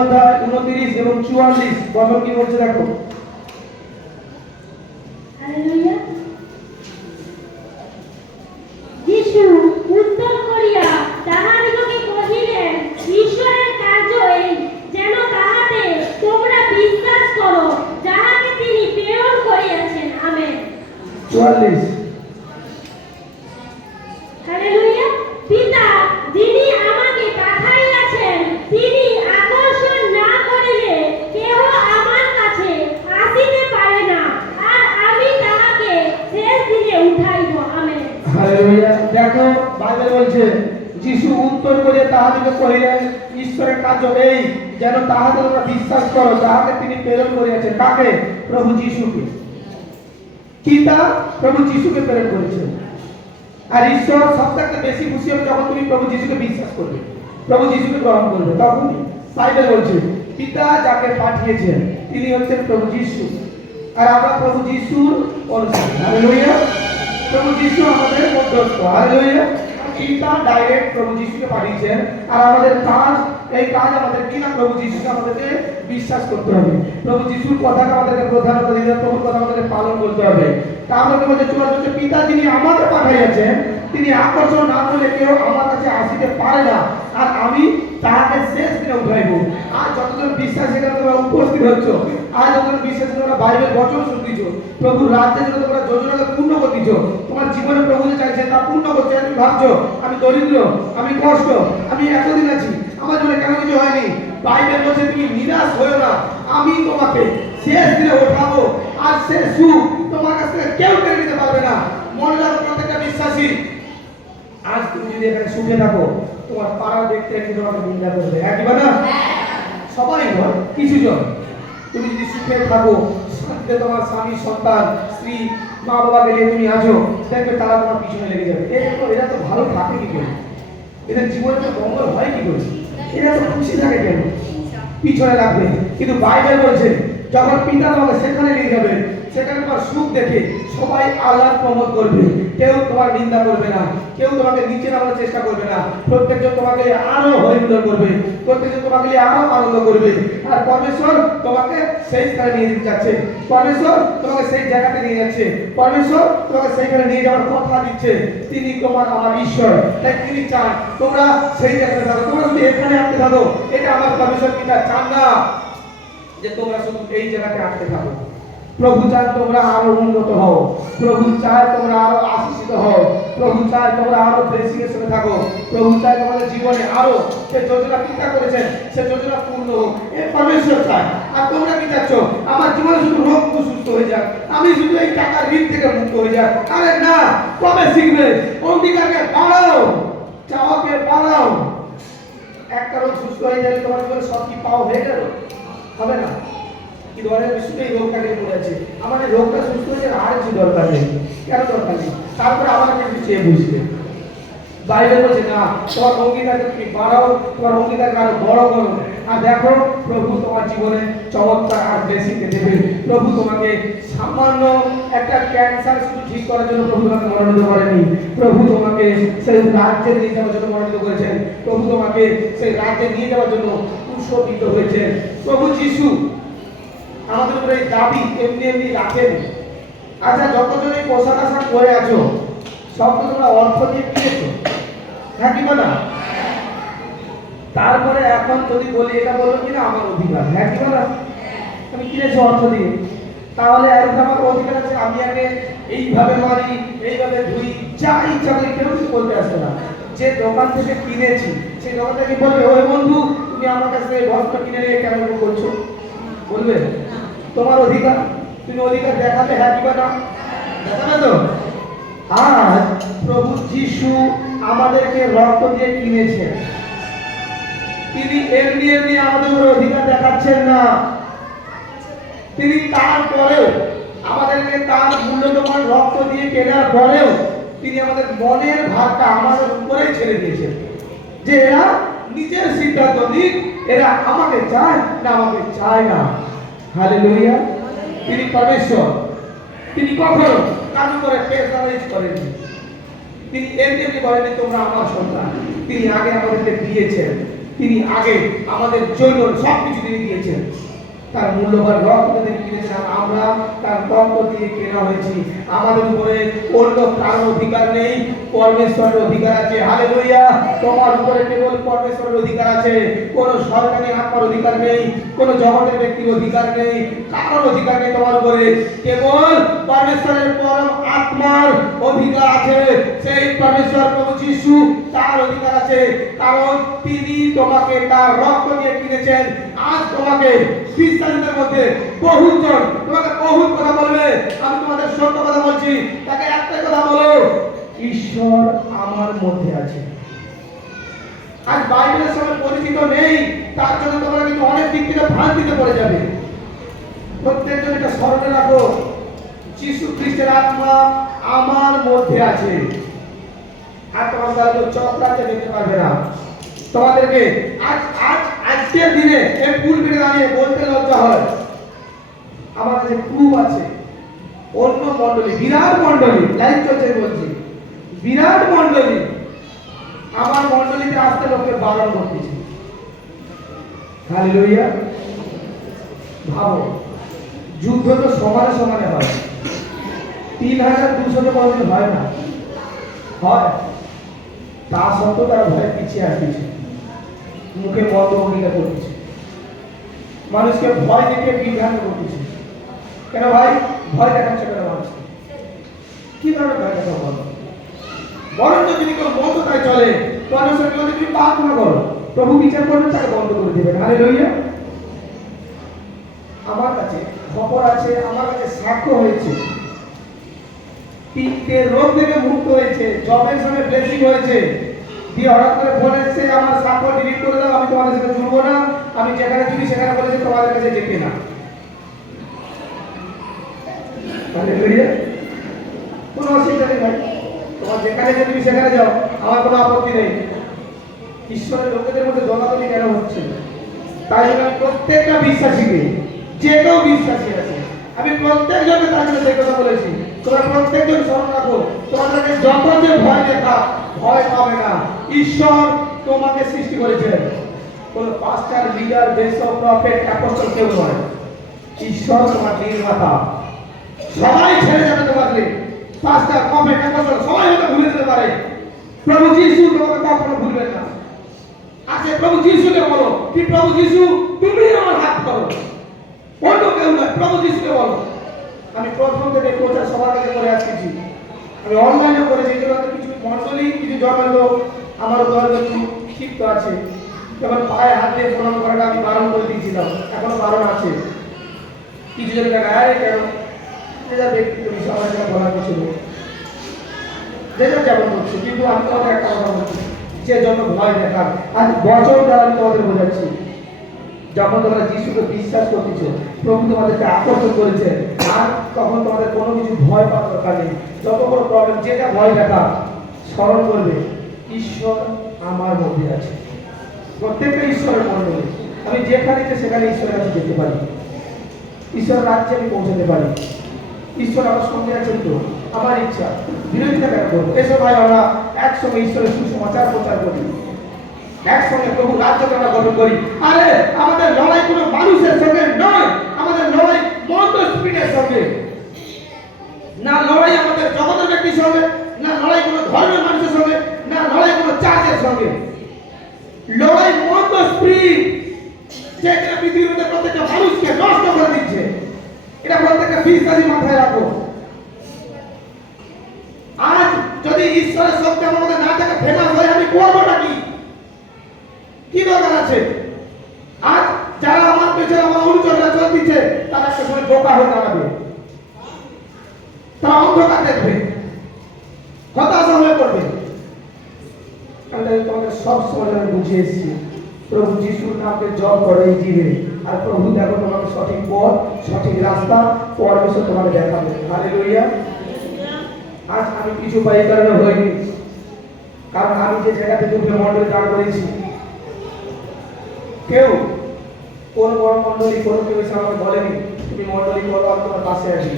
অধ্যায় 29 এবং 44 বছর কি বলছে দেখো। হালেলুয়া। যিশু উত্তর করিয়া তাহাদিগকে কহিলেন, ঈশ্বরের কার্য এই, যেন তাহাতে তোমরা বিশ্বাস করো যাহাকে তিনি প্রেরণ করিয়াছেন। আমেন। 44 হালেলুয়া। পিতা যিনি আমাকে পাঠাইয়াছেন, তিনি আকর্ষণ না করিলে কেহ আমার কাছে আসিতে পারে না, আর আমি তাহাকে শেষ দিনে উঠাইব। আমেন। হালেলুয়া। দেখো বাইবেল বলছে যিশু উত্তর করিয়া তাহাদিগকে কহিলেন, ঈশ্বরের কার্য এই, যেন তাহাতে তোমরা বিশ্বাস করো যাহাকে তিনি প্রেরণ করিয়াছেন। কাকে? প্রভু যিশুকে। পিতা প্রভু যিশুকে প্রেরণ করেছেন। আর ঈশ্বর সবথেকে বেশি খুশি হবে যখন তুমি প্রভু যিশুকে বিশ্বাস করবে, প্রভু যিশুকে গ্রহণ করবে। তখনই বাইবেল বলছে পিতা যাকে পাঠিয়েছেন তিনি হচ্ছেন প্রভু যিশু, আর আমরা প্রভু যিশুর অনুসারী। হালেলুয়া। প্রভু যিশু আমাদের মধ্যস্থ। হালেলুয়া। পিতা ডাইরেক্ট প্রভু যিশুকে পাঠিয়েছেন, আর আমাদের কাজ, এই কাজ আমাদের কিনা প্রভু যিশুকে আমাদেরকে বিশ্বাস করতে হবে, প্রভু যিশুর কথাকে আমাদেরকে প্রধানতা দিতে হবে, প্রভুর কথা আমাদেরকে পালন করতে হবে। তা আমাদের বলছে 44 পিতা যিনি আমাকে পাঠাইয়াছেন তিনি আকর্ষণ না করলে কেউ আমার কাছে আসিতে পারে না, আর আমি তাহাকে শেষ দিনে উঠাইব। আর যতজন বিশ্বাস এখানে তোমরা উপস্থিত হচ্ছ, আর যতজন বিশ্বাস তোমরা বাইবেল বচন শুনতেছ, প্রভুর রাজ্যের জন্য তোমরা যোজনাকে পূর্ণ করতেছ, তোমার জীবনে প্রভু যে চাইছে তা পূর্ণ করছে। তুমি ভাবছো আমি দরিদ্র, আমি কষ্ট, আমি এতদিন আছি, আমার জন্য কেন কিছু হয়নি। বাইবেল বলছে তুমি নিরাশ হয়েও না, আমি তোমাকে শেষ দিনে ওঠাবো, আর সে সুখ তোমার কাছ থেকে কেউ কেড়ে নিতে পারবে না। মনে রাখো প্রত্যেকটা বিশ্বাসী, আজ তুমি যদি এখানে সুখে থাকো, তোমার পাড়ার ব্যক্তি একদিন তোমাকে নিন্দা করবে। হ্যাঁ কি না? সবাই নয়, কিছু জন। তুমি যদি সুখে থাকো, শান্তিতে তোমার স্বামী, সন্তান, স্ত্রী, মা বাবাকে নিয়ে তুমি আছো, দেখবে তারা তোমার পিছনে লেগে যাবে। এরা তো ভালো থাকে কি করে, এদের জীবনে তো মঙ্গল হয় কি করে, এরা তো খুশি থাকে কেন, পিছনে রাখবে। কিন্তু বাইবেল বলছে যখন পিতা তোমাকে সেখানে নিয়ে যাবে, সেখানে তোমার সুখ দেখে সবাই আল্লাহর প্রমোদ করবে, কেউ তোমার নিন্দা করবে না, কেউ তোমাকে নিচে নামানোর চেষ্টা করবে না, প্রত্যেকজন তোমাকে আরো হরিবোল করবে, প্রত্যেকজন তোমাকে আরো আনন্দ করবে। আর পরমেশ্বর তোমাকে সেই স্থানে নিয়ে যেতে যাচ্ছে, পরমেশ্বর তোমাকে সেই জায়গাতে নিয়ে যাচ্ছে, পরমেশ্বর তোমাকে সেইখানে নিয়ে যাওয়ার কথা দিচ্ছে। তিনি তোমার আমার ঈশ্বর, তাই তিনি চান তোমরা সেই জায়গাতে থাকো। তোমরা যদি এখানে আটকে থাকো, এটা আমার পরমেশ্বর পিতা চান না যে তোমরা শুধু এই জায়গাতে আটকে থাকো। প্রভু চায় তোমরা আরো উন্নত হও, প্রভু চায় তোমরা আরো আশীষিত হও, প্রভু চায় তোমরা আরো ব্লেসিংয়ের সাথে থাকো, প্রভু চায় তোমাদের জীবনে আরো যে যোজনা পিতা করেছেন সে যোজনা পূর্ণ হোক। এ পরমেশ্বর চায়। আর তোমরা কি চাচ্ছ? আমার জীবনে শুধু রোগ সুস্থ হয়ে যাক, আমি শুধু এই টাকার ঋণ থেকে মুক্ত হয়ে যাক। আরে না, কবে শিখবে? অঙ্গীকারকে বাড়াও, চাওয়াকে বাড়াও। একটা রোগ সুস্থ হয়ে গেলে তোমার জীবনে সব কি পাওয়া হয়ে গেল? হবে না। কি ধরনের বিশুদ্ধ এই রোগটাকে পড়েছে, আমাদের রোগটা সুস্থ হয়েছে, আর কিছু দরকার নেই। কেন দরকার নেই? তারপরে আবার কিছু চেয়ে বুঝবে। বাইবেল বলছে না, তোমার অঙ্গীকারকে তুমি বাড়াও, তোমার অঙ্গীকারকে আরো বড় করো। আর দেখো প্রভু তোমার জীবনে চমৎকার আর ব্লেসিংকে দেবে। প্রভু তোমাকে সামান্য একটা ক্যান্সার শুধু ঠিক করার জন্য প্রভু তোমাকে মনোনীত করেনি, প্রভু তোমাকে সেই রাজ্যে নিয়ে যাওয়ার জন্য মনোনীত করেছেন, প্রভু তোমাকে সেই রাজ্যে নিয়ে যাওয়ার জন্য উৎসর্গিত হয়েছেন। প্রভু যিশু আমাদের উপরে এই দাবি এমনি এমনি রাখেন। আচ্ছা, যতজন এই পোশাক আশাক পরে আছো সব তো তোমরা অর্থ দিয়ে কিনেছো, হ্যাঁ কি না? তারপরে এখন যদি বলি এটা বলবো কিনা আমার অধিকার, হ্যাঁ কি না? আমি কিনেছি অর্থ দিয়ে, তাহলে এখন আমার অধিকার আছে আমি আগে এইভাবে মারি, এইভাবে ধুই, যা ইচ্ছা করি, কেউ কিছু বলতে আসবে না। যে দোকান থেকে কিনেছি সেই দোকান থেকে বলবে ওই বন্ধু তুমি আমার কাছ থেকে বস্ত্র কিনে নিয়ে কেন করছো, বলবে? তোমার অধিকার, তুমি অধিকার দেখাবে, হ্যাঁ কি না? দেখাবে তো। আর প্রভু যিশু আমাদেরকে রক্ত দিয়ে কিনেছেন, তিনি এমনি এমনি আমাদের উপরে অধিকার দেখাচ্ছেন না। তিনি তারপরেও আমাদেরকে তার মূল্যবান রক্ত দিয়ে কেনার পরেও তিনি আমাদের মনের ভারটা আমাদের উপরেই ছেড়ে দিয়েছেন, যে এরা নিজের সিদ্ধান্ত নিক, এরা আমাকে চায় না আমাকে চায় না। হালেলুয়া। তিনি পরমেশ্বর, তিনি কখনো কারো করে প্রেসারাইজ করেননি, তিনি এমনি এমনি বলেননি তোমরা আমার সন্তান। তিনি আগে আমাদেরকে দিয়েছেন, তিনি আগে আমাদের জন্য সবকিছু তিনি দিয়েছেন। তার মূল্যবান রক্ত দিয়ে কিনেছেন, আমরা তার রক্ত দিয়ে কেনা হয়েছি। আমাদের উপরে অন্য কারো অধিকার নেই, পরমেশ্বরের অধিকার আছে। হালেলুয়া। তোমার উপরে কেবল পরমেশ্বরের অধিকার আছে, কোন সরকারি আত্মার অধিকার নেই, কোন জগতের ব্যক্তির অধিকার নেই, কারোর অধিকার নেই তোমার উপরে। কেবল পরমেশ্বরের পরম আত্মার অধিকার আছে। সেই পরমেশ্বর প্রভু যিশু, তার অধিকার আছে, কারণ তিনি তোমাকে তার রক্ত দিয়ে কিনেছেন। আজ তোমাকে খ্রিস্টানদের মধ্যে বহুজন তোমাকে বহুত কথা বলবে, আমি তোমাদের সত্য কথা বলছি, তাকে একটাই কথা বলো, ঈশ্বর আমার মধ্যে আছে। আজ বাইবেলের সঙ্গে পরিচিত নেই, তার জন্য তোমরা কিন্তু অনেক দিক থেকে ভ্রান্তিতে পড়ে যাবে। প্রত্যেকজন এটা স্মরণে রাখো, যিশু খ্রিস্টের আত্মা আমার মধ্যে আছে। আর তোমাদের কেউ চক্রান্তে দেখতে পারবে না। তোমাদেরকে আজকের দিনে এই পুলপিটে দাঁড়িয়ে বলতে লজ্জা হয়, আমার কাছে প্রুফ আছে। অন্য মণ্ডলী, বিরাট মণ্ডলী, লাইভ চলছে বলছি, বিরাট মণ্ডলী আমার মণ্ডলীতে আসতে লোককে বারণ করতেছে। হালেলুয়া। ভাবো, যুদ্ধ তো সমানে সমানে হয়, 3200 কোনোদিন হয় না, হয়। তা সত্ত্বেও তারা ভয় পিছিয়ে আসতেছে, মুখে বন্ধ ভূমিকা করতেছে, মানুষকে ভয় দেখে বিভ্রান্ত করতেছে। কেন ভাই ভয় দেখাচ্ছে কেন মানুষকে? কি কারণে ভয় দেখা বলো? বরঞ্চ যদি কেউ মন্দতায় চলে, পরমেশ্বর যদি তুমি প্রার্থনা করো, প্রভু বিচার করবেন, তাকে বন্ধ করে দেবেন। হালেলুয়া। আমার কাছে খবর আছে, আমার কাছে সাক্ষ্য হয়েছে, পিত্তের রোগ থেকে মুক্ত হয়েছে, জবের সঙ্গে ব্লেসিং হয়েছে, দিয়ে হঠাৎ করে ফোন এসেছে, আমার সাক্ষ্য ডিলিট করে দাও, আমি তোমাদের সাথে জুড়বো না, আমি যেখানে জুড়ি সেখানে বলেছি তোমাদের কাছে যেতে না। হালেলুয়া। কোনো অসুবিধা নেই ভাই, তোমার যেখানে যে তুমি সেখানে যাও, আমার কোনো আপত্তি নেই। ঈশ্বরের লোকেদের মধ্যে দলাদলি কেন হচ্ছে? তাই জন্য আমি প্রত্যেকটা বিশ্বাসীকে, যে কেউ বিশ্বাসী আছে, আমি প্রত্যেকজনকে তার জন্য সেই কথা বলেছি, তোমরা প্রত্যেকজন স্মরণ রাখো, তোমাদেরকে যত যে ভয় দেখা, ভয় পাবে না। ঈশ্বর তোমাকে সৃষ্টি করেছেন, কোন পাস্টার, লিডার, বিশপ, প্রফেট, অ্যাপোস্টল কেউ নয়। ঈশ্বর তোমার নির্মাতা। সবাই ছেড়ে যাবে তোমাকে, পাস্টার, প্রফেট, অ্যাপোস্টল সবাই হয়তো ভুলে যেতে পারে, প্রভু যিশু তোমাকে কখনো ভুলবেন না। আজকে প্রভু যিশুকে বলো, কি প্রভু যিশু তুমি আমার হাত ধরো, অন্য কেউ নয়, প্রভু যিশুকে বলো। আমি প্রথম থেকে প্রচার সবার কাছে করে আসছি, আমি অনলাইনে করেছি, এগুলো কিছু মণ্ডলী, কিছু জনগণ আমার দল একটু ক্ষিপ্ত আছে, যেমন পায়ে হাত দিয়ে প্রণাম করাটা আমি বারণ করে দিয়েছিলাম, এখনো বারণ আছে। কিছু জন আরে কেন, যে যার ব্যক্তিগত বিষয় আমার এখানে বলার কিছু নেই, যে যার যেমন করছে, কিন্তু আমি তোমাদের একটা কথা বলছি, যে জন্য ভয় দেখার, আজ বছর দ্বারা আমি তোমাদের বোঝাচ্ছি, যখন তোমরা যিশুকে বিশ্বাস করতেছো, প্রভু তোমাদেরকে আকর্ষণ করেছে, আর তখন তোমাদের কোনো কিছু ভয় পাওয়ার দরকার নেই। যত বড় প্রবলেম, যেটা ভয় দেখা, স্মরণ করবে ঈশ্বর আমার মধ্যে আছে। প্রত্যেকটা ঈশ্বরের মধ্যে আমি যেখানে যে সেখানে ঈশ্বরের কাছে যেতে পারি, ঈশ্বরের রাজ্যে আমি পৌঁছাতে পারি। ঈশ্বর আমার সঙ্গে আছেন, তো আমার ইচ্ছা বিরোধিতা কেন করবো? এসব ভাই আমরা একসঙ্গে ঈশ্বরের সুসমাচার প্রচার করি, একসঙ্গে প্রভু রাজ্যকে আমরা গঠন করি। আরে আমাদের লড়াই কোনো মানুষের সঙ্গে নয়, আমাদের লড়াই মন্দ স্পিরিটের সঙ্গে না, লড়াই আমাদের জগতের ব্যক্তির সঙ্গে না, লড়াই কোনো ধর্মের মানুষের সঙ্গে না, লড়াই কোনো চার্চের সঙ্গে। লড়াই মন্দ স্পিরিট, যেটা পৃথিবীর মধ্যে প্রত্যেকটা মানুষকে নষ্ট করে দিচ্ছে। এটা প্রত্যেকটা বিশ্বাসী মাথায় রাখো। আজ যদি ঈশ্বরের শক্তি আমার মধ্যে না থাকে, ফেমাস হয়ে আমি করবোটা কি? কি দরকার আছে? আজ যারা আমার পেছনে আমার অনুচররা চলতেছে, তারা একটা সময় বোকা হয়ে দাঁড়াবে, তারা অন্ধকার দেখবে, হতাশা হয়ে পড়বে। আমি তোমাদের সব সময় আমি বুঝিয়ে এসেছি, প্রভু যিশুর নামকে জপ করো এই জীবে, আর প্রভু দেখো তোমাকে সঠিক পথ, সঠিক রাস্তা, পরমেশ্বর তোমাকে দেখাবে। হালেলুয়া। আজ আমি কিছু পাই কারণে হয়নি, কারণ আমি যে জায়গাতে দুটো মন্ডলী দাঁড় করেছি, কেউ কোন বড় মন্ডলী কোনো কেউ এসে আমাকে বলেনি তুমি মন্ডলী করো, আমি তোমার পাশে আছি।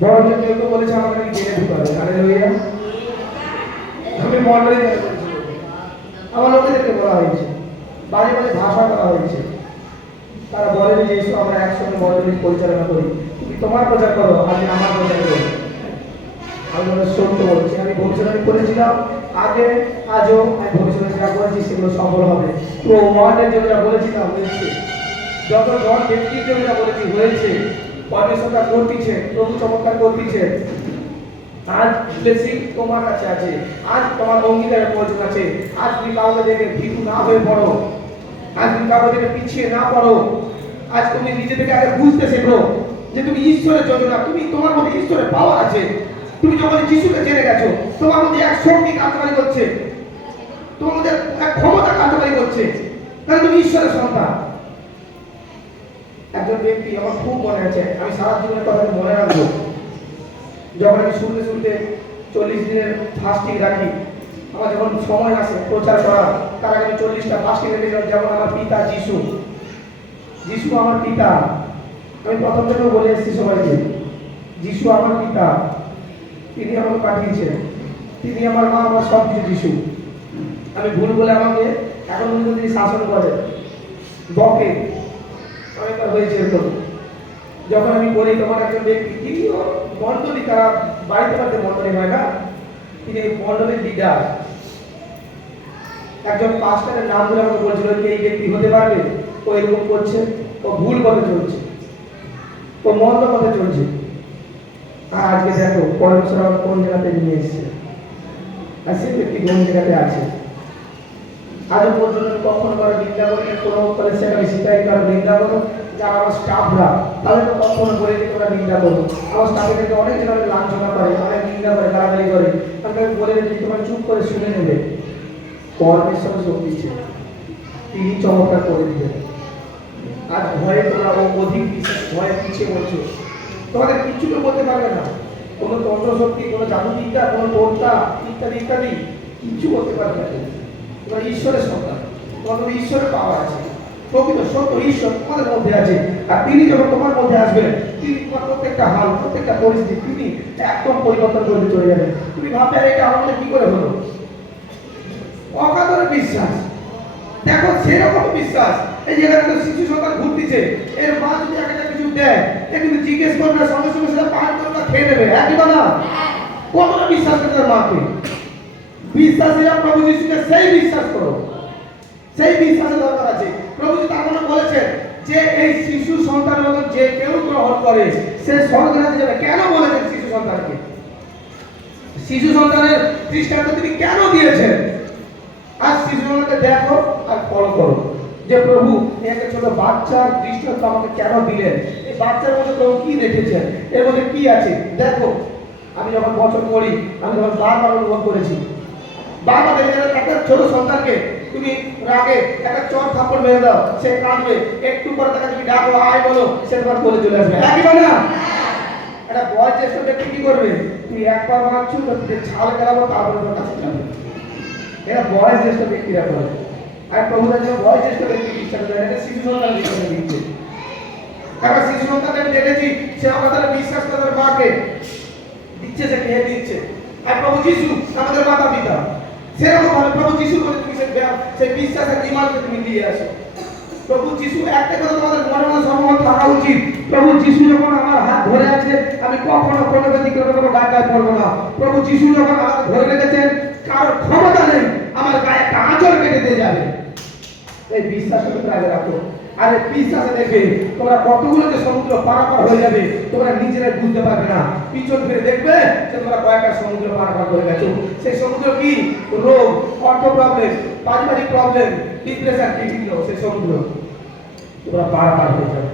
বরঞ্চ কেউ তো বলেছে আমাকে জেনে ঢুকাবে। হালেলুয়া। আমি মন্ডলী আমার লোকেদেরকে বলা হয়েছে, বাজে বাজে ভাষা করা হয়েছে। তারা বলেন যে এসো আমরা একসঙ্গে মণ্ডলী পরিচালনা করি, তুমি তোমার প্রচার করো, আমি আমার প্রচার করি। আমি বলে সত্য বলছি, আমি ভবিষ্যৎবাণী করেছিলাম আগে, আজও আমি ভবিষ্যৎবাণী যা করেছি সেগুলো সফল হবে। তো ওয়ার্ডের জন্য যা বলেছিলাম হয়েছে, যত জন ব্যক্তির জন্য যা বলেছি হয়েছে। পরমেশ্বরটা করতেছে, প্রভু চমৎকার করতেছে। আজ ব্লেসিং তোমার কাছে আছে, আজ তোমার অঙ্গীকারের প্রয়োজন আছে। আজ তুমি কাউকে দেখে ভীতু না হয়ে পড়ো, আজ তুমি কাউকে দেখে পিছিয়ে না পড়ো। আজ তুমি নিজে থেকে আগে বুঝতে শেখো যে তুমি ঈশ্বরের জন্য না, তুমি তোমার মধ্যে ঈশ্বরের পাওয়ার আছে। তুমি যখন যিশুকে জেনে গেছো, তোমার মধ্যে এক শক্তি কার্যকারী করছে, তোমার মধ্যে এক ক্ষমতা কার্যকারী করছে, তাহলে তুমি ঈশ্বরের সন্তান। একজন ব্যক্তি আমার খুব মনে আছে, আমি সারা জীবনের কথা মনে রাখবো। যখন আমি শুনতে শুনতে 40 দিনের ফাস্টিং রাখি, আমার যখন সময় আসে প্রচার করা, তার আগে আমি 40টা ফাস্টিং রেখেছিলাম। যেমন আমার পিতা যিশু, যিশু আমার পিতা। আমি প্রথম থেকে বলে এসেছি সবাইকে, যিশু আমার পিতা, তিনি আমাকে পাঠিয়েছেন, তিনি আমার মা, আমার সব কিছু যিশু। আমি ভুল বলে আমাকে এখন পর্যন্ত তিনি শাসন করে, বকে। অনেকবার হয়েছে এরকম। যখন আমি বলি তোমার একজন ব্যক্তি, তিনি মন্ডলী, তারা বাড়িতে বাড়িতে মন্ডলী হয় না, তিনি মন্ডলীর লিডার। একজন পাস্টারের নাম ধরে আমাকে বলছিল যে এই ব্যক্তি হতে পারবে, ও এরকম করছে, ও ভুল পথে চলছে, ও মন্দ পথে চলছে। আর আজকে দেখো পরমেশ্বর আমাকে কোন জায়গাতে নিয়ে এসেছে, আর সে ব্যক্তি কোন জায়গাতে আছে। আজও পর্যন্ত কখনো কারো নিন্দা করি, কোনো কলেজ সেখানে শিখাই কারো নিন্দা করো। যারা আমার স্টাফরা, তাদের তো কখনো বলে যে তোমরা নিন্দা করো। আমার স্টাফের থেকে অনেক জন আমাকে লাঞ্ছনা করে, অনেক নিন্দা করে, গালাগালি করে। আমি তাকে বলে রেখেছি তোমরা চুপ করে শুনে নেবে। পরমেশ্বর শক্তি ছিল, তিনি চমৎকার করে দিবেন। আজ ভয়ে তোমরা অধিক ভয়ে পিছিয়ে বলছো, তোমাদের কিচ্ছু তো বলতে পারবে না। কোনো তন্ত্র শক্তি, কোনো জাদুবিদ্যা, কোনো টোটকা ইত্যাদি ইত্যাদি কিচ্ছু করতে পারবে না। তোমরা ঈশ্বরের সন্তান, তোমাদের ঈশ্বরের পাওয়ার আছে। প্রকৃত সত্য ঈশ্বর তোমাদের মধ্যে আছে, আর তিনি যখন তোমার মধ্যে আসবেন, তিনি তোমার প্রত্যেকটা হাল, প্রত্যেকটা পরিস্থিতি তিনি একদম পরিবর্তন করতে চলে যাবেন। তুমি ভাববে আর এটা আমাদের কি করে হলো? অকাতরে বিশ্বাস, দেখো সেরকম বিশ্বাস। এই যেখানে একটা শিশু সন্তান ঘুরতেছে, এর মা যদি একটা কিছু দেয়, এ কিন্তু জিজ্ঞেস করবে না, সঙ্গে সঙ্গে সেটা পান করবে, খেয়ে নেবে। একই কথা, কতটা বিশ্বাস করে তার মাকে। বিশ্বাসীরা প্রভু যিশুকে সেই বিশ্বাস করো, সেই বিশ্বাসের দরকার আছে। প্রভু যিশু তার মানে বলেছেন যে এই শিশু সন্তানের মতো যে কেউ গ্রহণ করে সে স্বর্গরাজ্যে যাবে। কেন বলেছেন শিশু সন্তানকে? শিশু সন্তানের দৃষ্টান্ত তিনি কেন দিয়েছেন? আজ শিশু সন্তানকে দেখো আর ফলো করো যে প্রভু একটা ছোট বাচ্চার দৃষ্টান্ত আমাকে কেন দিলেন। এই বাচ্চার মধ্যে প্রভু কি দেখেছেন, এর মধ্যে কি আছে দেখো। আমি যখন বছর করি, আমি যখন বারবার অনুভব করেছি, বারবার দেখে একটা ছোট সন্তানকে তুমি রাগে একটা চর থাপ্পড় মেরে দাও, সে কাঁদবে। একটু পরে তাকে তুমি ডাকো, আয় বলো, সে তোমার কোলে চলে আসবে। একই না? একটা বয়োজ্যেষ্ঠ ব্যক্তি কি করবে? তুই একবার মারছো, তোকে ছাল গেলাবো, তারপরে তোর কাছে যাবে। এরা বয়োজ্যেষ্ঠ ব্যক্তিরা করে। আর প্রভুদের জন্য বয়োজ্যেষ্ঠ ব্যক্তি বিশ্বাস করে, এটা শিশু সন্তান বিশ্বাস দিচ্ছে। কারণ শিশু সন্তানকে আমি দেখেছি, সে আমাদের বিশ্বাস করে তার মাকে দিচ্ছে, সে খেয়ে দিচ্ছে। আর প্রভু যিশু আমাদের মাতা পিতা, সেরকম ভাবে প্রভু যিশু বলে তুমি সেই বিশ্বাসের ইমানকে তুমি দিয়ে আসো। প্রভু যিশু একটা কথা তোমাদের মনে মনে সর্বমত থাকা উচিত, প্রভু যিশু যখন আমার হাত ধরে আছে, আমি কখনো কোনো ব্যতিক্রমে কোনো গায়ে পড়বো না। প্রভু যিশু যখন আমাকে ধরে রেখেছেন, কারোর ক্ষমতা নেই আমার গায়ে একটা আঁচড় কেটে দিয়ে যাবে। এই বিশ্বাসের উপর আগে রাখো। আর এই বিশ্বাসে দেখবে তোমরা কতগুলো যে সমুদ্র পারাপার হয়ে যাবে, তোমরা নিজেরাই বুঝতে পারবে না। পিছন ফিরে দেখবে যে তোমরা কয়েকটা সমুদ্র পারাপার করে গেছো। সেই সমুদ্র কি? রোগ, অর্থ প্রবলেম, পারিবারিক প্রবলেম, ডিপ্রেশন, বিভিন্ন সেই সমুদ্র তোমরা পারাপার হয়ে যাবে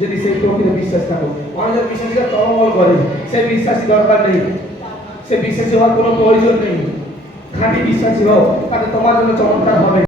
যদি সেই প্রকৃত বিশ্বাস থাকো। অনেক বিশ্বাসীরা তরমল করে, সেই বিশ্বাসী দরকার নেই, সে বিশ্বাসী হওয়ার কোনো প্রয়োজন নেই। খাঁটি বিশ্বাসী হও, তাতে তোমার জন্য চমৎকার হবে।